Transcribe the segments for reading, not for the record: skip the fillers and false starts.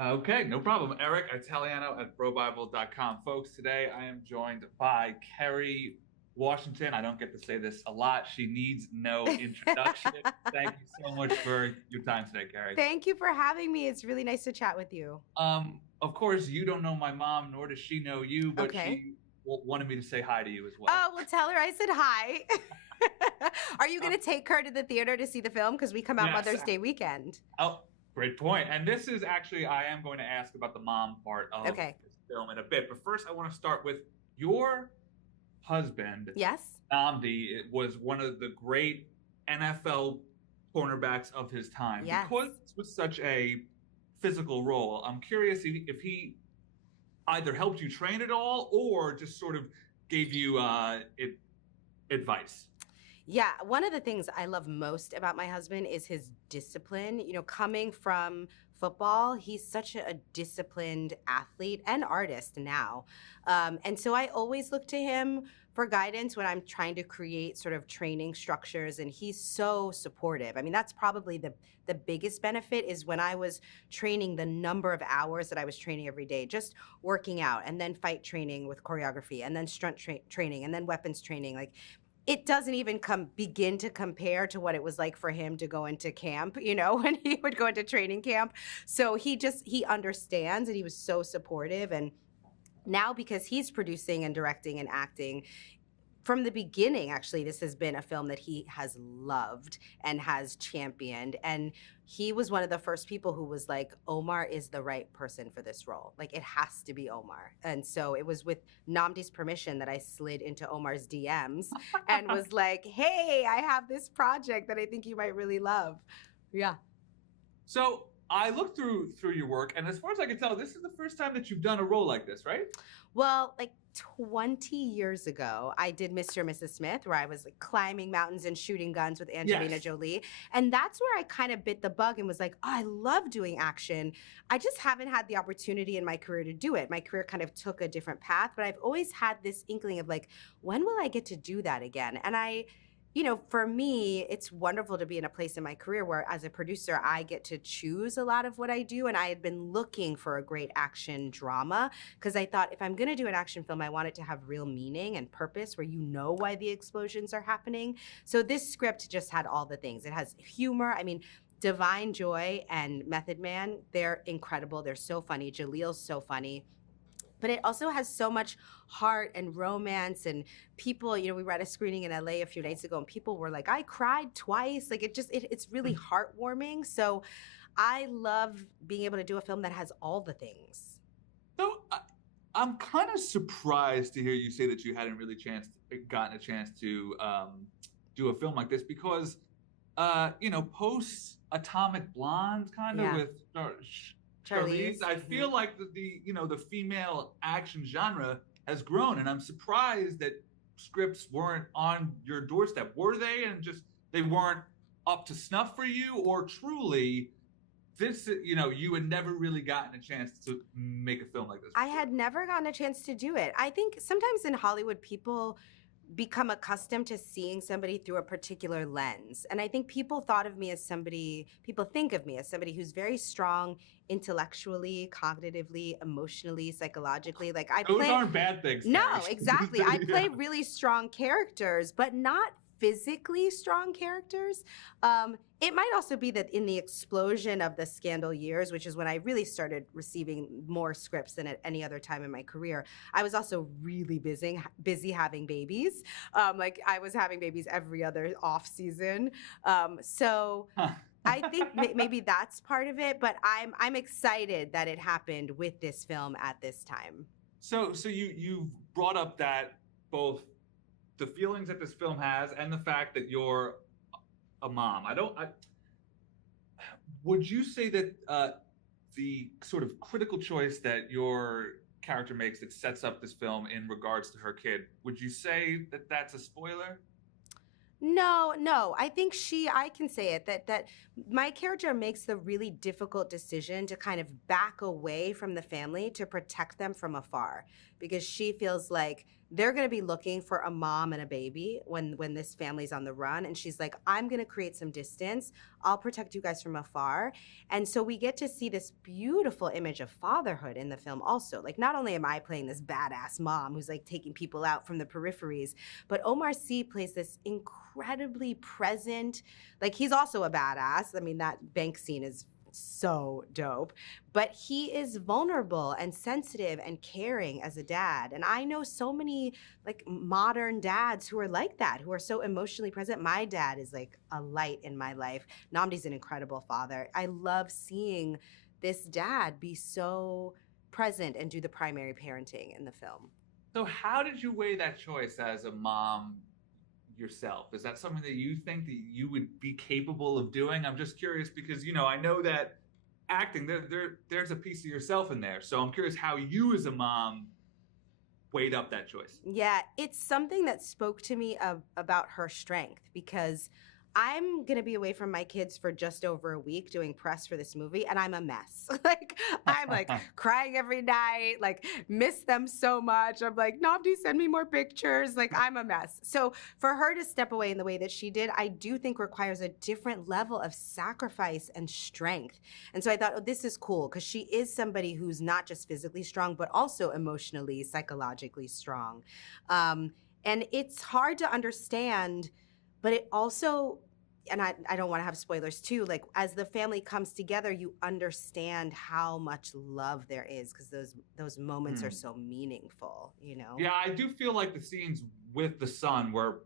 Okay, no problem. Eric Italiano at BroBible.com. Folks, today I am joined by Kerry Washington. I don't get to say this a lot. She needs no introduction. Thank you so much for your time today, Kerry. Thank you for having me. It's really nice to chat with you. Of course, you don't know my mom, nor does she know you, but Okay. she wanted me to say hi to you as well. Oh, well, tell her I said hi. Are you Uh, going to take her to the theater to see the film? Because we come out yes. Mother's Day weekend. Oh, great point. And this is actually, I am going to ask about the mom part of Okay. this film in a bit. But first, I want to start with your husband, Yes? Namdi. It was one of the great NFL cornerbacks of his time. Yes. Because this was such a physical role, I'm curious if he either helped you train at all or just sort of gave you advice. Yeah, one of the things I love most about my husband is his discipline. You know, coming from football, he's such a disciplined athlete and artist now. And so I always look to him for guidance when I'm trying to create sort of training structures, and he's so supportive. I mean, that's probably the biggest benefit is when I was training, the number of hours that I was training every day, just working out, and then fight training with choreography, and then training, and then weapons training. Like, it doesn't even begin to compare to what it was like for him to go into camp, you know, when he would go into training camp. So he understands, and he was so supportive. And now, because he's producing and directing and acting, from the beginning, actually, this has been a film that he has loved and has championed. And he was one of the first people who was like, Omar is the right person for this role. Like, it has to be Omar. And so it was with Namdi's permission that I slid into Omar's DMs and was like, hey, I have this project that I think you might really love. Yeah. So I looked through your work, and as far as I can tell, this is the first time that you've done a role like this, right? Well, like 20 years ago, I did Mr. and Mrs. Smith, where I was like climbing mountains and shooting guns with Angelina Yes. Jolie. And that's where I kind of bit the bug and was like, oh, I love doing action. I just haven't had the opportunity in my career to do it. My career kind of took a different path, but I've always had this inkling of like, when will I get to do that again? And for me, it's wonderful to be in a place in my career where, as a producer, I get to choose a lot of what I do. And I had been looking for a great action drama because I thought if I'm going to do an action film, I want it to have real meaning and purpose where you know why the explosions are happening. So this script just had all the things. It has humor. I mean, Divine Joy and Method Man, they're incredible. They're so funny. Jaleel's so funny. But it also has so much heart and romance, and people, we were at a screening in LA a few nights ago and people were like, I cried twice. Like, it's really heartwarming. So I love being able to do a film that has all the things. So I'm kind of surprised to hear you say that you hadn't really gotten a chance to do a film like this because, post Atomic Blonde, kind of Yeah. with Charlize, Charlize. I feel like the female action genre has grown, and I'm surprised that scripts weren't on your doorstep. Were they, and just they weren't up to snuff for you, or truly this, you had never really gotten a chance to make a film like this I before? had never gotten a chance to do it. I think sometimes in Hollywood, people become accustomed to seeing somebody through a particular lens. And I think people think of me as somebody who's very strong intellectually, cognitively, emotionally, psychologically. Like, Those aren't bad things, no, Carrie. exactly. I Yeah. play really strong characters, but not physically strong characters. It might also be that in the explosion of the scandal years, which is when I really started receiving more scripts than at any other time in my career, I was also really busy having babies. Like, I was having babies every other off season. So Huh. I think maybe that's part of it, but I'm excited that it happened with this film at this time. So you've brought up that both the feelings that this film has and the fact that you're a mom. Would you say that the sort of critical choice that your character makes that sets up this film in regards to her kid, would you say that that's a spoiler? No. I think I can say it, that my character makes the really difficult decision to kind of back away from the family to protect them from afar because she feels like they're going to be looking for a mom and a baby when this family's on the run. And she's like, I'm going to create some distance. I'll protect you guys from afar. And so we get to see this beautiful image of fatherhood in the film also. Like, not only am I playing this badass mom who's like taking people out from the peripheries, but Omar Sy plays this incredibly present, like he's also a badass. I mean, that bank scene is so dope, but he is vulnerable and sensitive and caring as a dad. And I know so many like modern dads who are like that, who are so emotionally present. My dad is like a light in my life. Namdi's an incredible father. I love seeing this dad be so present and do the primary parenting in the film. So how did you weigh that choice as a mom yourself? Is that something that you think that you would be capable of doing? I'm just curious because, I know that acting, there's a piece of yourself in there. So I'm curious how you as a mom weighed up that choice. Yeah, it's something that spoke to me about her strength, because I'm going to be away from my kids for just over a week doing press for this movie, and I'm a mess. Like, I'm like crying every night, like miss them so much. I'm like, Namdi, send me more pictures. Like, I'm a mess. So for her to step away in the way that she did, I do think requires a different level of sacrifice and strength. And so I thought, oh, this is cool, because she is somebody who's not just physically strong, but also emotionally, psychologically strong. And it's hard to understand, but it also, and I don't want to have spoilers too, like as the family comes together, you understand how much love there is, because those moments are so meaningful, Yeah, I do feel like the scenes with the son were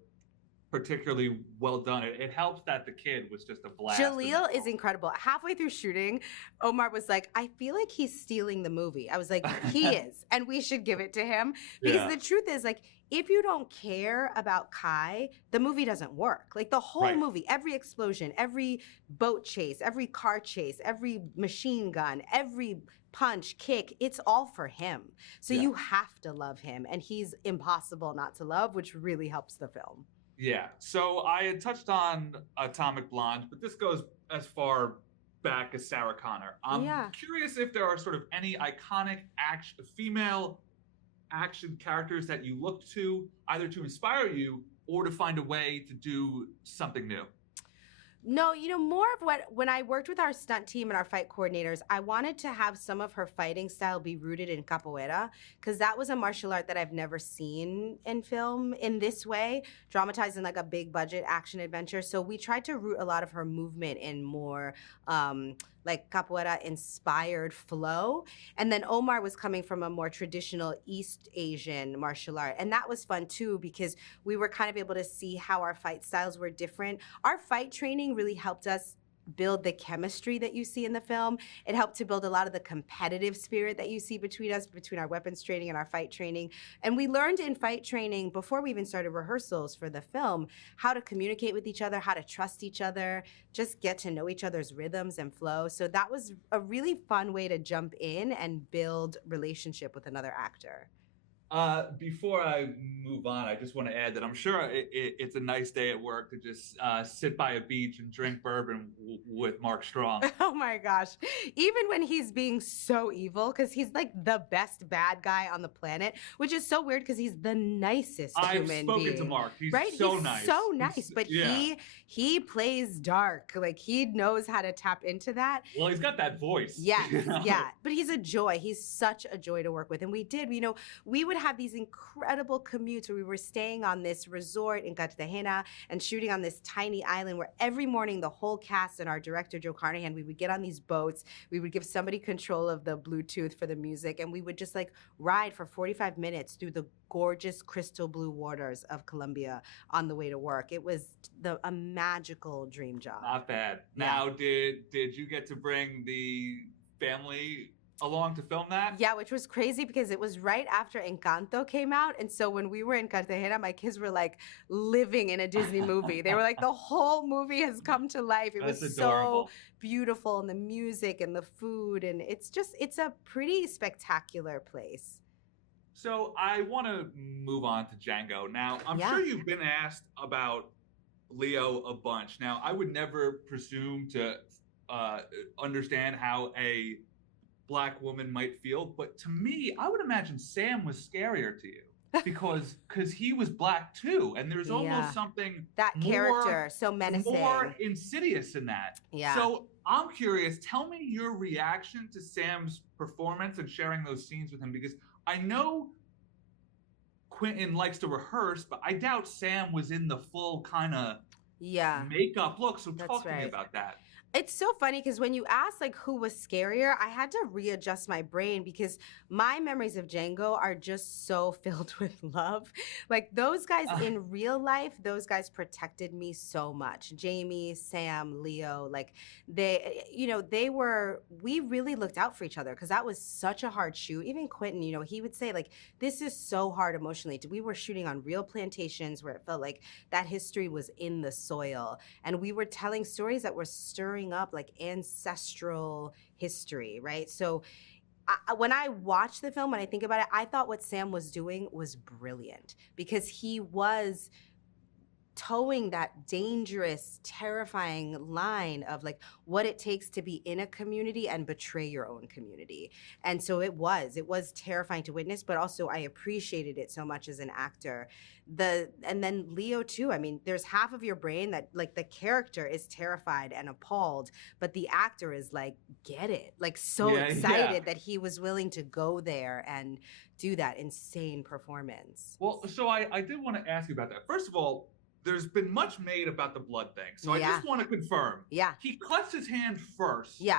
particularly well done. It helps that the kid was just a blast. Jaleel is incredible. Halfway through shooting, Omar was like, I feel like he's stealing the movie. I was like, he is, and we should give it to him. Because the truth is, like, if you don't care about Kai, the movie doesn't work. Like, the whole movie, every explosion, every boat chase, every car chase, every machine gun, every punch, kick, it's all for him. So you have to love him, and he's impossible not to love, which really helps the film. Yeah. So I had touched on Atomic Blonde, but this goes as far back as Sarah Connor. I'm curious if there are sort of any iconic female action characters that you look to, either to inspire you or to find a way to do something new. No, more of when I worked with our stunt team and our fight coordinators, I wanted to have some of her fighting style be rooted in capoeira, because that was a martial art that I've never seen in film in this way, dramatized in like a big budget action adventure. So we tried to root a lot of her movement in more like capoeira inspired flow. And then Omar was coming from a more traditional East Asian martial art. And that was fun too, because we were kind of able to see how our fight styles were different. Our fight training really helped us build the chemistry that you see in the film. It helped to build a lot of the competitive spirit that you see between us, between our weapons training and our fight training. And we learned in fight training, before we even started rehearsals for the film, how to communicate with each other, how to trust each other, just get to know each other's rhythms and flow. So that was a really fun way to jump in and build relationship with another actor. Before I move on, I just want to add that I'm sure it's a nice day at work to just sit by a beach and drink bourbon with Mark Strong. Oh my gosh. Even when he's being so evil, because he's like the best bad guy on the planet, which is so weird because he's the nicest human being. I've spoken to Mark. He's right? so he's nice. So nice, but he plays dark. Like, he knows how to tap into that. Well, he's got that voice. Yes, yeah. But he's a joy. He's such a joy to work with. And we did, we would have these incredible commutes where we were staying on this resort in Cartagena and shooting on this tiny island where every morning the whole cast and our director, Joe Carnahan, we would get on these boats. We would give somebody control of the Bluetooth for the music, and we would just like ride for 45 minutes through the gorgeous crystal blue waters of Colombia on the way to work. It was a magical dream job. Not bad. Yeah. Now, did you get to bring the family along to film that? Yeah, which was crazy because it was right after Encanto came out. And so when we were in Cartagena, my kids were like living in a Disney movie. They were like, the whole movie has come to life. It was adorable. So beautiful, and the music and the food. And it's a pretty spectacular place. So I want to move on to Django. Now, I'm sure you've been asked about Leo a bunch. Now, I would never presume to understand how a Black woman might feel, but to me, I would imagine Sam was scarier to you. because he was black too, and there's almost something that character so menacing, more insidious in that. Yeah. So I'm curious. Tell me your reaction to Sam's performance and sharing those scenes with him, because I know Quentin likes to rehearse, but I doubt Sam was in the full kind of makeup look. So talk to me about that. It's so funny because when you asked like who was scarier, I had to readjust my brain because my memories of Django are just so filled with love. Like those guys in real life, those guys protected me so much. Jamie, Sam, Leo, like they, you know, we really looked out for each other because that was such a hard shoot. Even Quentin, you know, he would say like, this is so hard emotionally. We were shooting on real plantations where it felt like that history was in the soil. And we were telling stories that were stirring up like ancestral history, right? So when I watch the film, when I think about it, I thought what Sam was doing was brilliant because he was towing that dangerous, terrifying line of like what it takes to be in a community and betray your own community. And so it was terrifying to witness, but also I appreciated it so much as an actor. And then Leo too. I mean, there's half of your brain that like the character is terrified and appalled, but the actor is like, get it, like so excited that he was willing to go there and do that insane performance. Well, so I did want to ask you about that. First of all, there's been much made about the blood thing. So I just want to confirm. Yeah. He cuts his hand first. Yeah.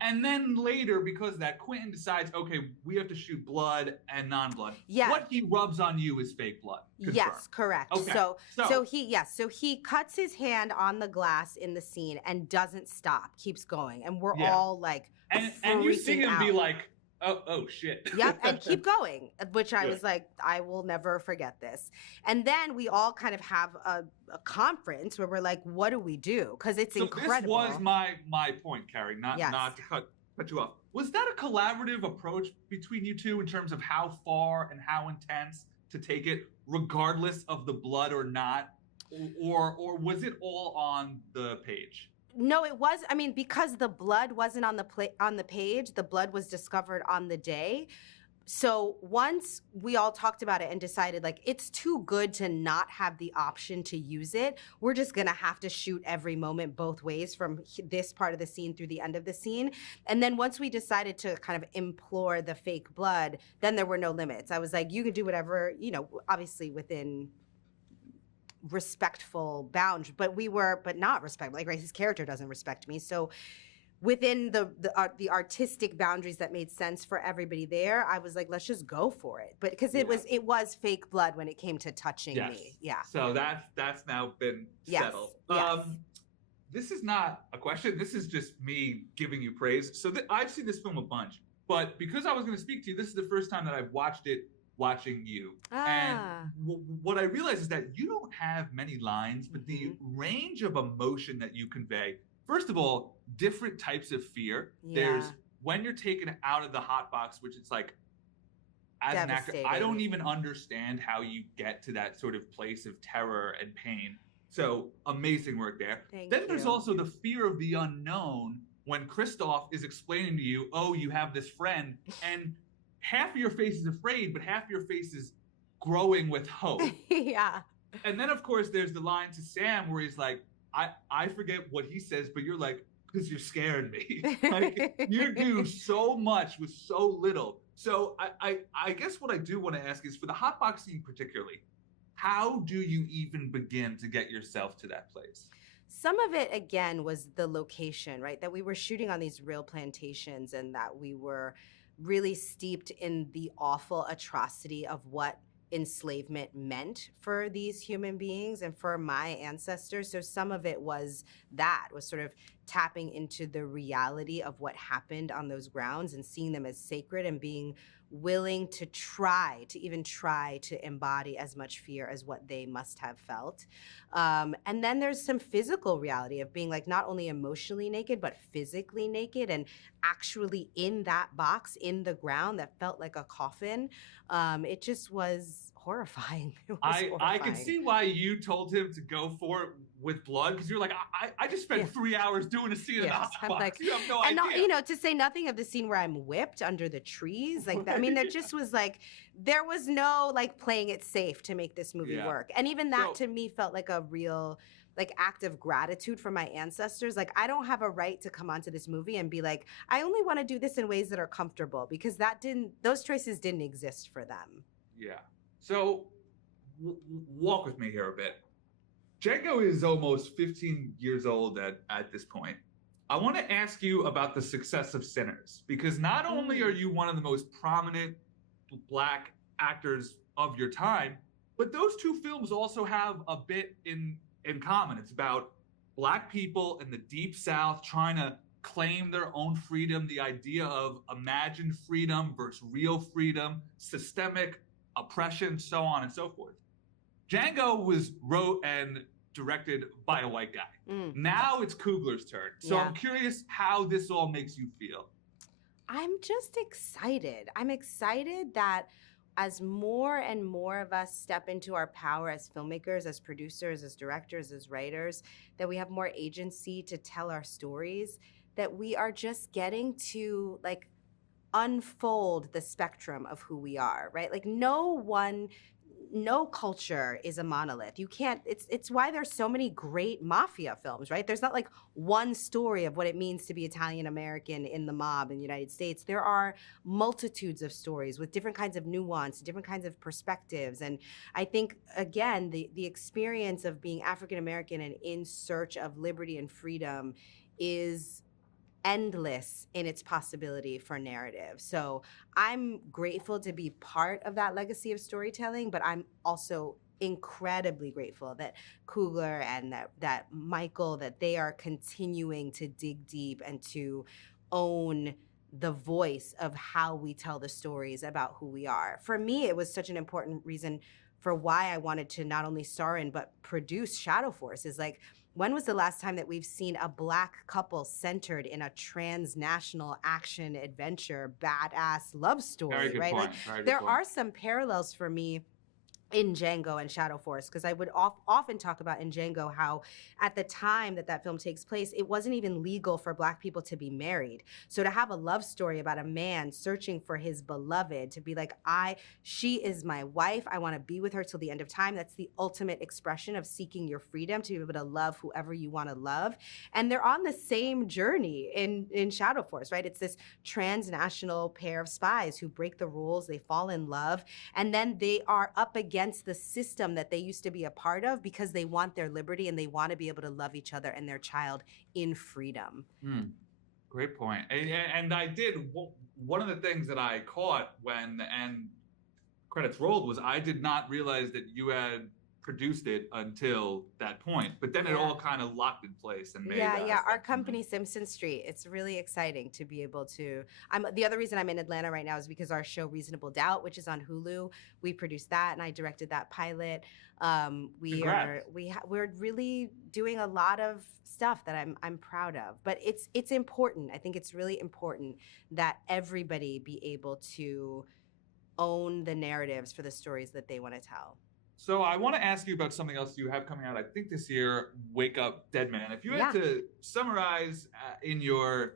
And then later, because of that, Quentin decides, okay, we have to shoot blood and non-blood. Yeah. What he rubs on you is fake blood. Confirmed. Yes, correct. Okay. So he cuts his hand on the glass in the scene and doesn't stop, keeps going. And we're all like, and you see him be like, oh shit. Yep, and keep going, which I was like, I will never forget this. And then we all kind of have a conference where we're like, what do we do? Because it's incredible. This was my point, Kerry, not to cut you off. Was that a collaborative approach between you two in terms of how far and how intense to take it, regardless of the blood or not? Or was it all on the page? No, it was. I mean, because the blood wasn't on the page, the blood was discovered on the day. So once we all talked about it and decided like it's too good to not have the option to use it, we're just gonna have to shoot every moment both ways from this part of the scene through the end of the scene. And then once we decided to kind of implore the fake blood, then there were no limits. I was like, you can do whatever, you know, obviously within respectful bounds, but not respectful. Like, right, his character doesn't respect me. So within the artistic boundaries that made sense for everybody there, I was like, let's just go for it. But because it was fake blood when it came to touching me. Yeah. So that's now been settled. Yes. This is not a question. This is just me giving you praise. So I've seen this film a bunch, but because I was going to speak to you, this is the first time that I've watched it watching you. And what I realized is that you don't have many lines, but the range of emotion that you convey, first of all, different types of fear. There's when you're taken out of the hot box, which it's like, as an actor, I don't even understand how you get to that sort of place of terror and pain. So amazing work there. Then there's also the fear of the unknown when Christoph is explaining to you, oh, you have this friend, and half of your face is afraid, but half of your face is growing with hope. Yeah. And then, of course, there's the line to Sam where he's like, I forget what he says, but you're like, because you're scaring me. Like, you do so much with so little. So I guess what I do want to ask is, for the hotbox scene particularly, how do you even begin to get yourself to that place? Some of it, again, was the location, right? That we were shooting on these real plantations and that we were really steeped in the awful atrocity of what enslavement meant for these human beings and for my ancestors. So some of it was sort of tapping into the reality of what happened on those grounds and seeing them as sacred and being willing to try to embody as much fear as what they must have felt. And then there's some physical reality of being like not only emotionally naked, but physically naked and actually in that box in the ground that felt like a coffin. It just was horrifying. It was I horrifying. can see why you told him to go for it with blood, because you're like, I just spent 3 hours doing a scene in the hot I'm box. like, You have no and idea. to say nothing of the scene where I'm whipped under the trees, like that. I mean, there just was like, there was no like playing it safe to make this movie work, and even that to me felt like a real like act of gratitude for my ancestors. Like, I don't have a right to come onto this movie and be like, I only want to do this in ways that are comfortable, because those choices didn't exist for them. Yeah. So walk with me here a bit. Django is almost 15 years old at this point. I want to ask you about the success of Sinners, because not only are you one of the most prominent Black actors of your time, but those two films also have a bit in common. It's about Black people in the Deep South trying to claim their own freedom, the idea of imagined freedom versus real freedom, systemic oppression, so on and so forth. Django was wrote and directed by a white guy. Now it's Coogler's turn. So I'm curious how this all makes you feel. I'm just excited. I'm excited that as more and more of us step into our power as filmmakers, as producers, as directors, as writers, that we have more agency to tell our stories, that we are just getting to like unfold the spectrum of who we are, right? Like no culture is a monolith. You can't, it's why there's so many great mafia films, right? There's not like one story of what it means to be Italian American in the mob in the United States. There are multitudes of stories with different kinds of nuance, different kinds of perspectives. And I think, again, the experience of being African American and in search of liberty and freedom is endless in its possibility for narrative. So I'm grateful to be part of that legacy of storytelling, but I'm also incredibly grateful that Coogler and that Michael, that they are continuing to dig deep and to own the voice of how we tell the stories about who we are. For me, it was such an important reason for why I wanted to not only star in, but produce Shadow Force, is like, when was the last time that we've seen a Black couple centered in a transnational action adventure, badass love story, Very good right? point. Like, there are some parallels for me in Django and Shadow Force, because I would often talk about in Django how at the time that film takes place, it wasn't even legal for Black people to be married. So to have a love story about a man searching for his beloved, to be like, she is my wife, I want to be with her till the end of time, that's the ultimate expression of seeking your freedom, to be able to love whoever you want to love. And they're on the same journey in Shadow Force, right? It's this transnational pair of spies who break the rules, they fall in love, and then they are up against the system that they used to be a part of, because they want their liberty and they want to be able to love each other and their child in freedom. Great point. And I did, one of the things that I caught when credits rolled was I did not realize that you had produced it until that point, but then it all kind of locked in place and made our company, Simpson Street, it's really exciting to be able to, the other reason I'm in Atlanta right now is because our show Reasonable Doubt, which is on Hulu, we produced that and I directed that pilot. We're really doing a lot of stuff that I'm proud of, but it's important. I think it's really important that everybody be able to own the narratives for the stories that they want to tell. So I want to ask you about something else you have coming out, I think this year, Wake Up Dead Man. If you had to summarize in your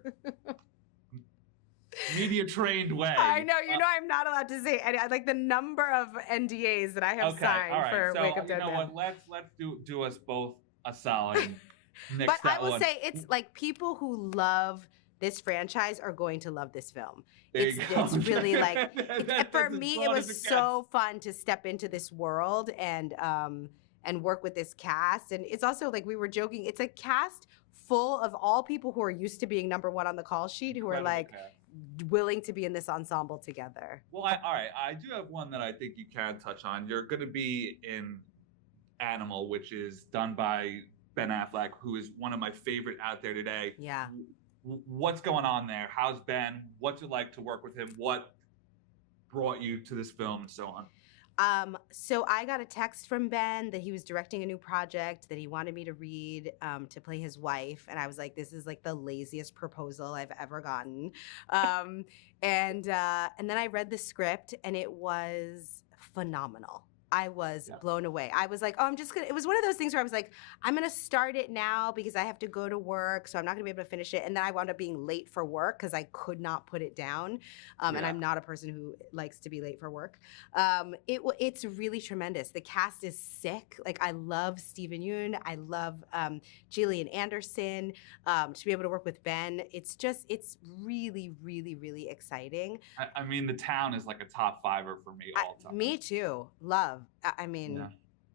media-trained way. I know, I'm not allowed to say any, like the number of NDAs that I have signed for Wake Up Dead Man. You know what, let's do us both a solid. But I will say, it's like people who love this franchise are going to love this film. It's really like, for me, it was so fun to step into this world and work with this cast. And it's also like, we were joking, it's a cast full of all people who are used to being number one on the call sheet, who are like willing to be in this ensemble together. Well, all right, I do have one that I think you can touch on. You're going to be in Animal, which is done by Ben Affleck, who is one of my favorite out there today. Yeah. What's going on there? How's Ben? What's it like to work with him? What brought you to this film and so on? So I got a text from Ben that he was directing a new project that he wanted me to read to play his wife. And I was like, this is like the laziest proposal I've ever gotten. And then I read the script and it was phenomenal. I was blown away. I was like, oh, it was one of those things where I was like, I'm going to start it now because I have to go to work, so I'm not going to be able to finish it. And then I wound up being late for work because I could not put it down. And I'm not a person who likes to be late for work. It's really tremendous. The cast is sick. Like, I love Stephen Yeun. I love Gillian Anderson. To be able to work with Ben, it's really, really, really exciting. I mean, the town is like a top fiver for me all time. Me too. Love. I mean,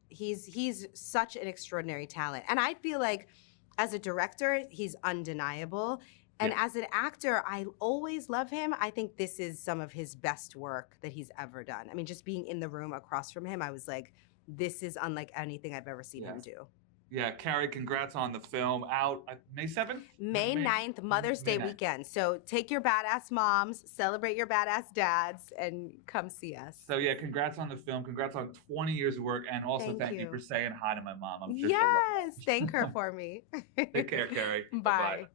he's such an extraordinary talent. And I feel like as a director, he's undeniable. And as an actor, I always love him. I think this is some of his best work that he's ever done. I mean, just being in the room across from him, I was like, this is unlike anything I've ever seen him do. Yeah, Kerry, congrats on the film. Out May 7th? May 9th, Mother's Day weekend. So take your badass moms, celebrate your badass dads, and come see us. So yeah, congrats on the film. Congrats on 20 years of work. And also thank you for saying hi to my mom. I'm sure yes, thank her for me. Take care, Kerry. Bye. Bye-bye.